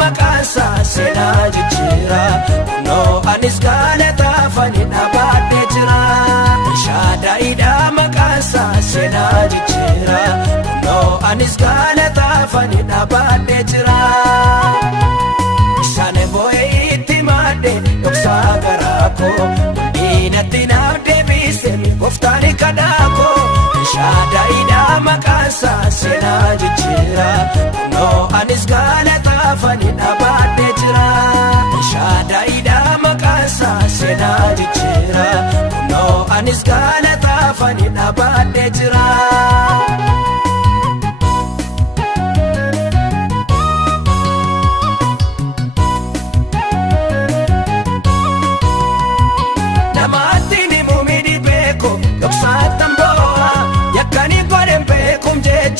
maqaansa seenaa jijjiira kunoo anis galataafani dhaabadhee jira. Shaadaa'idha maqaansa seenaa jijjiira kunoo anis galataafani dhaabadhee jira. Isaan boo'ee itti maadde dhoksaa garaa koo diinatti naaf deebise gooftaan kadhaa koo. Shaadaa'idha maqaansa seenaa jijjiira kunoo anis galataafani dhaabadhee jira. Shaadaa'idha maqaansa seenaa jijjiira kunoo anis galataafani dhaabadhee jira.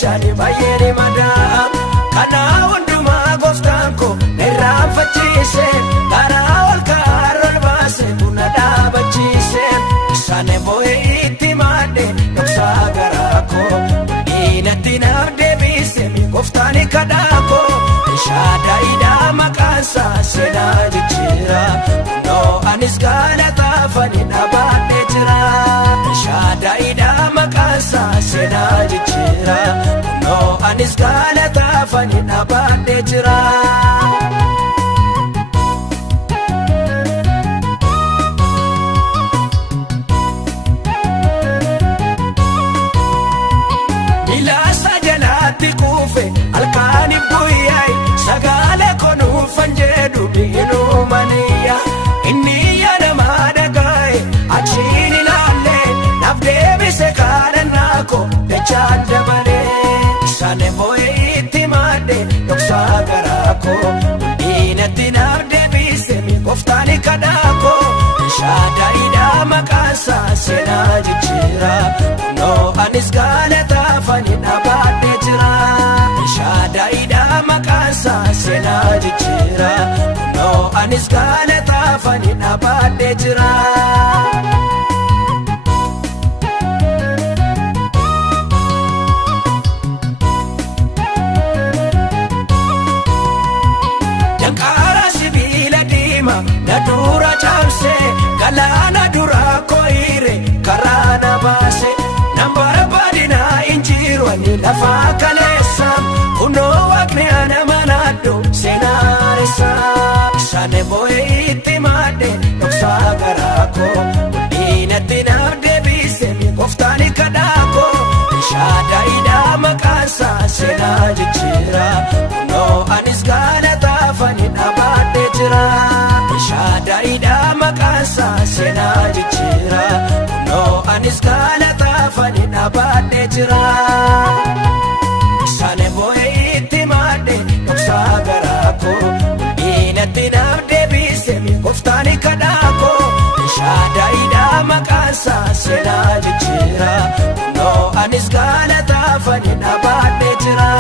Chani bayeri madam kana hundumaa gooftaan koo irraanfachiise karaa ol kaarol baase buna dhaabachiise. Isaan boo'ee itti maadde dhoksaa garaa koo diinatti naaf deebise gooftaan kadhaa koo. Shaadaa'idha maqaansa seenaa jijjiira kunoo anis galataafani dhaabadhee jira. Shaadaa'idha maqaansa seenaa jijjiira kunoo anis galataafani dhaabadhee jira. Milaasa jalaatti kuufe halkaaniif guyyaa sagalee konuufan jedhu biinuu maniyya inni yaadamaa dhagaa'e achiin ilaalle naaf deebise kadhannaa koo dachaan dabalee. Isaan boo'ee itti maadde dhoksaa garaa koo diinatti naaf deebise gooftaan kadhaa koo. Shaadaa'idha maqaansa seenaa jijjiira kunoo anis galataafani dhaabadhee jira. Shaadaa'idha maqaansa seenaa jijjiira kunoo anis galataafani dhaabadhee jira. Danqaara sibiila diimaa na dura caamse galaana dura koo'ire karaa na baase nan barbaadina injiirwani lafa kaleessa kunoo waaqni ana manaaddo seenaaressa. Isaan boo'ee itti maadde dhoksaa garaa koo diinatti naaf deebise gooftaan kadhaa koo. Shaadaa'idha maqaansa seenaa jijjiira kunoo anis galataafani dhaabadhee jira. Shaadaa'idha maqaansa seenaa jijjiira kunoo anis galataafani dhaabadhee jira. Isaan boo'ee itti maadde dhoksaa garaa koo diinatti naaf deebise gooftaan kadhaa koo. Shaadaa'idha maqaansa seenaa jijjiira kunoo anis galataafani dhaabadhee jira.